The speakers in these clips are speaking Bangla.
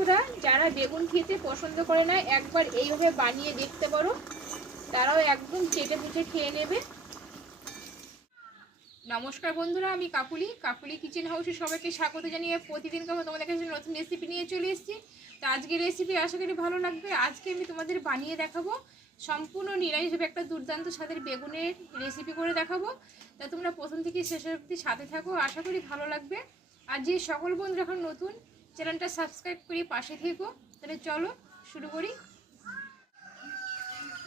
বন্ধুরা, যারা বেগুন খেতে পছন্দ করে না, একবার এইভাবে বানিয়ে দেখতে পারো। তারাও একদম চেটে পুচে খেয়ে নেবে। নমস্কার বন্ধুরা, আমি কাকুলি। কাকুলি কিচেন হাউসে সবাইকে স্বাগত জানিয়ে প্রতিদিন কেমন তোমাদের কাছে নতুন রেসিপি নিয়ে চলে এসেছি। তো আজকের রেসিপি আশা করি ভালো লাগবে। আজকে আমি তোমাদের বানিয়ে দেখাবো সম্পূর্ণ নিরামিষভাবে একটা দুর্দান্ত স্বাদের বেগুনের রেসিপি করে দেখাবো। তা তোমরা প্রথম থেকে শেষ অবধি সাথে থাকো। আশা করি ভালো লাগবে। আর যে সকল বন্ধুরা এখন নতুন চ্যানেলটা সাবস্ক্রাইব করি, পাশে থেকো। তাহলে চলো শুরু করি।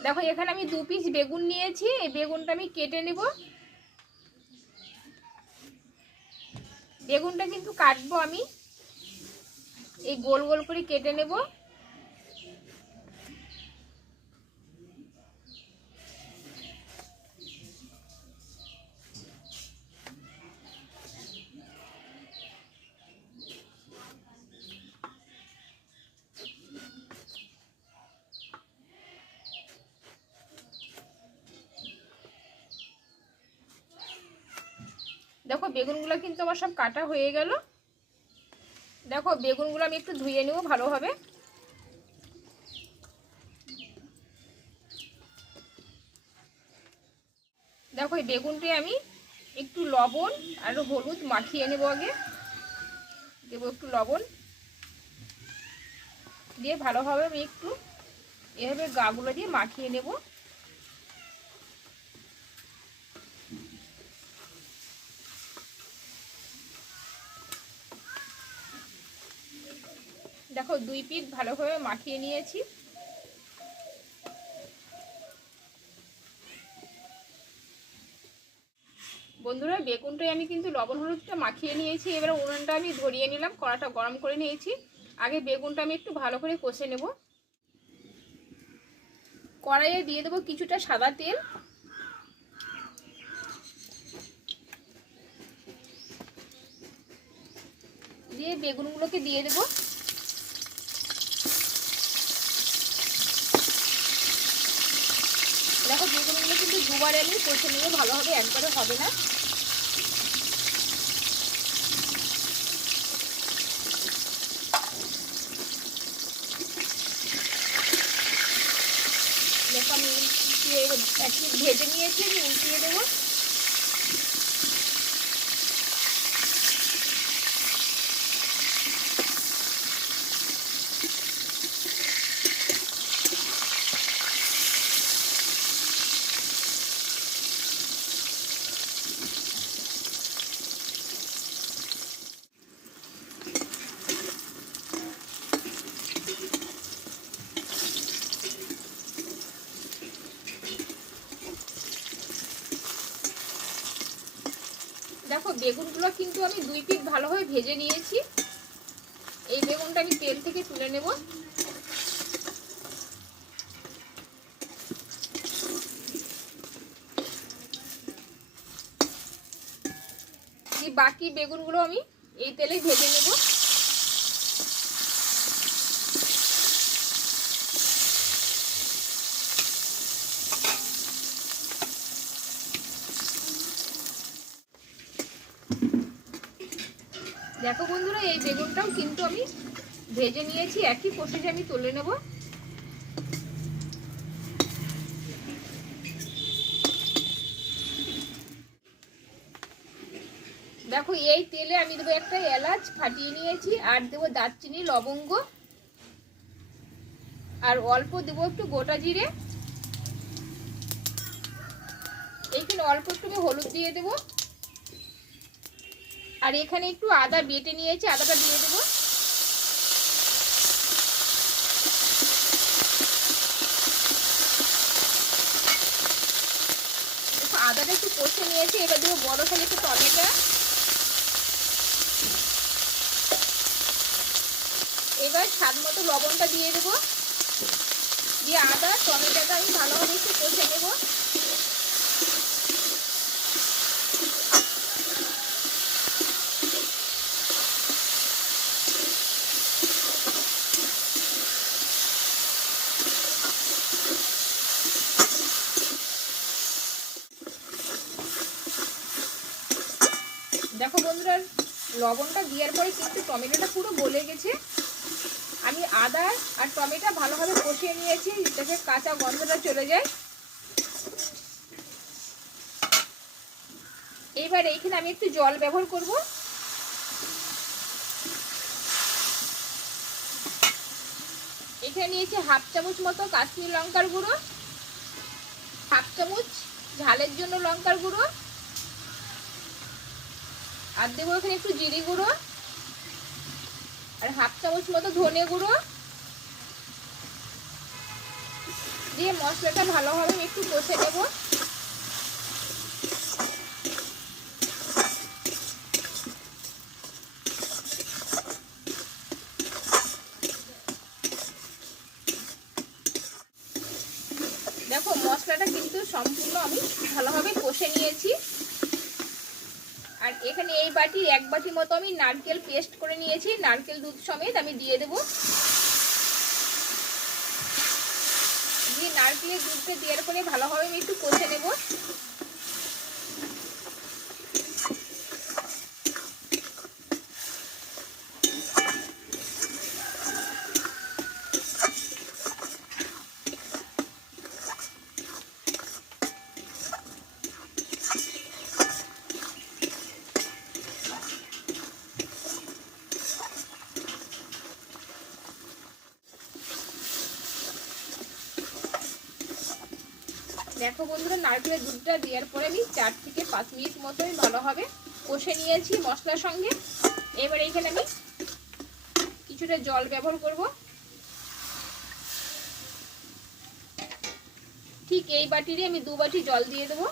দেখো, এখানে আমি দু পিস বেগুন নিয়েছি। এই বেগুনটা আমি কেটে নেব। বেগুনটা কিন্তু কাটবো আমি। এই গোল গোল করে কেটে নেব। দেখো, বেগুনগুলো কিন্তু আমার সব কাটা হয়ে গেল। দেখো, বেগুনগুলো আমি একটু ধুয়ে নেব ভালোভাবে। দেখো, এই বেগুনটি আমি একটু লবণ আর হলুদ মাখিয়ে নেব আগে। দেবো একটু লবণ। দিয়ে ভালোভাবে আমি একটু এভাবে গাগুলো দিয়ে মাখিয়ে নেব। দেখো দুই পিঠ ভালোভাবে মাখিয়ে নিয়েছি। বন্ধুরা বেগুনটাই আমি কিন্তু লবণ হলুদটা মাখিয়ে নিয়েছি। এবার উনুনটা আমি ধরিয়ে নিলাম, কড়াটা গরম করে নিয়েছি। আগে বেগুনটা আমি একটু ভালো করে কষে নেব। কড়াইয়ে দিয়ে দেবো কিছুটা সাদা তেল। দিয়ে বেগুনগুলোকে দিয়ে দেবো। দেখো বেগুনগুলো কিন্তু দুবার এলে কষে নিয়ে ভালোভাবে একবারে হবে না। আমি ভেজে নিয়েছি, আমি উল্টিয়ে দেবো। দেখো, বেগুনগুলো কিন্তু আমি দুই পিট ভালোভাবে ভেজে নিয়েছি। এই বেগুনটা আমি তেল থেকে তুলে নেব। বাকি বেগুনগুলো আমি এই তেলে ভেজে নেব। দেখো বন্ধুরা, এই বেগুনটাও কিন্তু আমি ভেজে নিয়েছি, একই প্রসেসে আমি তুলে নেব। দেখো, এই তেলে আমি দেবো একটা এলাচ ফাটিয়ে নিয়েছি, আর দেবো দারচিনি, লবঙ্গ, আর অল্প দেবো একটু গোটা জিরে। এইখানে অল্প একটু হলুদ দিয়ে দেবো। আর এখানে একটু আদা বেটে নিয়েছি, আদাটা দিয়ে দেবো। আদাটা একটু কষে নিয়েছি, এবার দেবো বড় সাইজ একটু টমেটো। এবার স্বাদ মতো লবণটা দিয়ে দেবো। দিয়ে আদা, টমেটোটা আমি ভালোভাবে একটু কষে নেব। দেখো বন্ধুরা, লবণটা দেওয়ার পরে কিন্তু টমেটোটা পুরো গলে গেছে। আমি আদা আর টমেটো ভালোভাবে কষিয়ে নিয়েছি যাতে কাঁচা গন্ধটা চলে যায়। এবার এইখানে আমি একটু জল ব্যবহার করব। এখানে নিয়েছি হাফ চামচ মতো কাশ্মীর লঙ্কার গুঁড়ো, হাফ চামচ ঝালের জন্য লঙ্কার গুঁড়ো আর দেবো এখানে একটু জিরি গুঁড়ো আর হাফ চামচ মতো ধনে গুঁড়ো। দিয়ে মশলাটা ভালোভাবে একটু কষে নেব। দেখো মশলাটা কিন্তু সম্পূর্ণ আমি ভালোভাবে কষে নিয়েছি। এই বাটি এক বাটি মতো আমি নারকেল পেস্ট করে নিয়েছি। নারকেল দুধ সমেত আমি দিয়ে দেবো। দিয়ে নারকেলের দুধকে দেওয়ার পরে ভালোভাবে আমি একটু কষে নেব। দেখো বন্ধুরা, নারকেলের দুধটা দেওয়ার পরে আমি চার থেকে পাঁচ মিনিট মতোই ভালোভাবে কষে নিয়েছি মশলার সঙ্গে। এবার এখানে আমি কিছুটা জল ব্যবহার করব। ঠিক এই বাটিরই আমি দু বাটি জল দিয়ে দেবো।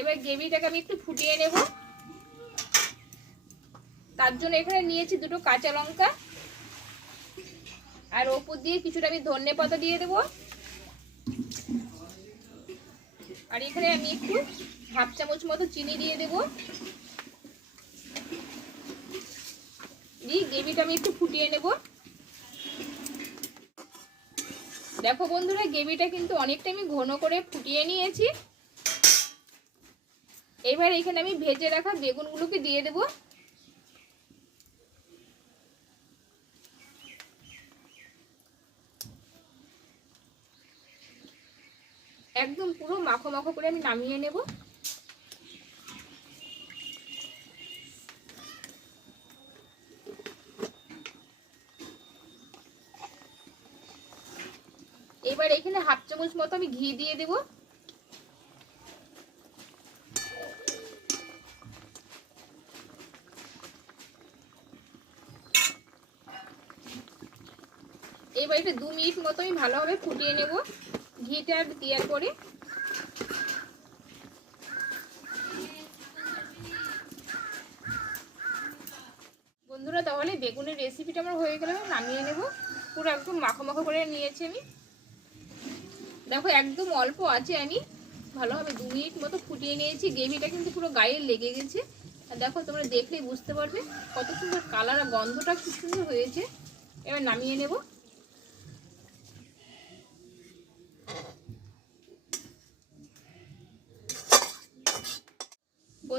এবার গ্রেভিটাকে আমি একটু ফুটিয়ে নেব। তার জন্য এখানে নিয়েছি, দুটো কাঁচা লঙ্কা। আর ওপর দিয়ে কিছুটা আমি ধনে পাতা দিয়ে দেবো। আর এখানে আমি একটু হাফ চামচ মতো চিনি দিয়ে দেবো। দিয়ে গ্রেভিটা আমি একটু ফুটিয়ে নেব। দেখো বন্ধুরা, গ্রেভিটা কিন্তু অনেকটা আমি ঘন করে ফুটিয়ে নিয়েছি। এবার এখানে আমি ভেজে রাখা বেগুনগুলোকে দিয়ে দেবো। একদম পুরো মাখো মাখো করে আমি নামিয়ে নেব। এবার এখানে হাফ চামচ মতো আমি ঘি দিয়ে দেব। এবার এটা দু মিনিট মতো আমি ভালোভাবে ফুটিয়ে নেব। ঘিটা দেওয়ার পরে বন্ধুরা, তাহলে বেগুনের রেসিপিটা আমার হয়ে গেলে নামিয়ে নেব। পুরো একদম মাখো মাখো করে নিয়েছি আমি। দেখো, একদম অল্প আছে আমি। ভালোভাবে দু মিনিট মতো ফুটিয়ে নিয়েছি। গ্রেভিটা কিন্তু পুরো গায়ে লেগে গেছে। আর দেখো, তোমরা দেখলেই বুঝতে পারবে কত সুন্দর কালার আর গন্ধটা খুব সুন্দর হয়েছে। এবার নামিয়ে নেব।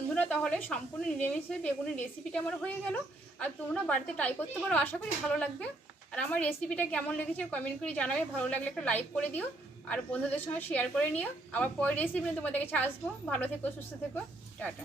বন্ধুরা, তাহলে সম্পূর্ণ নিরামিষে বেগুনের রেসিপিটা আমার হয়ে গেল। আর তোমরা বাড়িতে ট্রাই করতে পারো, আশা করি ভালো লাগবে। আর আমার রেসিপিটা কেমন লেগেছে কমেন্ট করে জানাবে, ভালো লাগলে একটা লাইক করে দিও। আর বন্ধুদের সঙ্গে শেয়ার করে নিও। আবার পরের রেসিপি তোমাদের কাছে আসব। ভালো থেকো, সুস্থ থেকো। টাটা।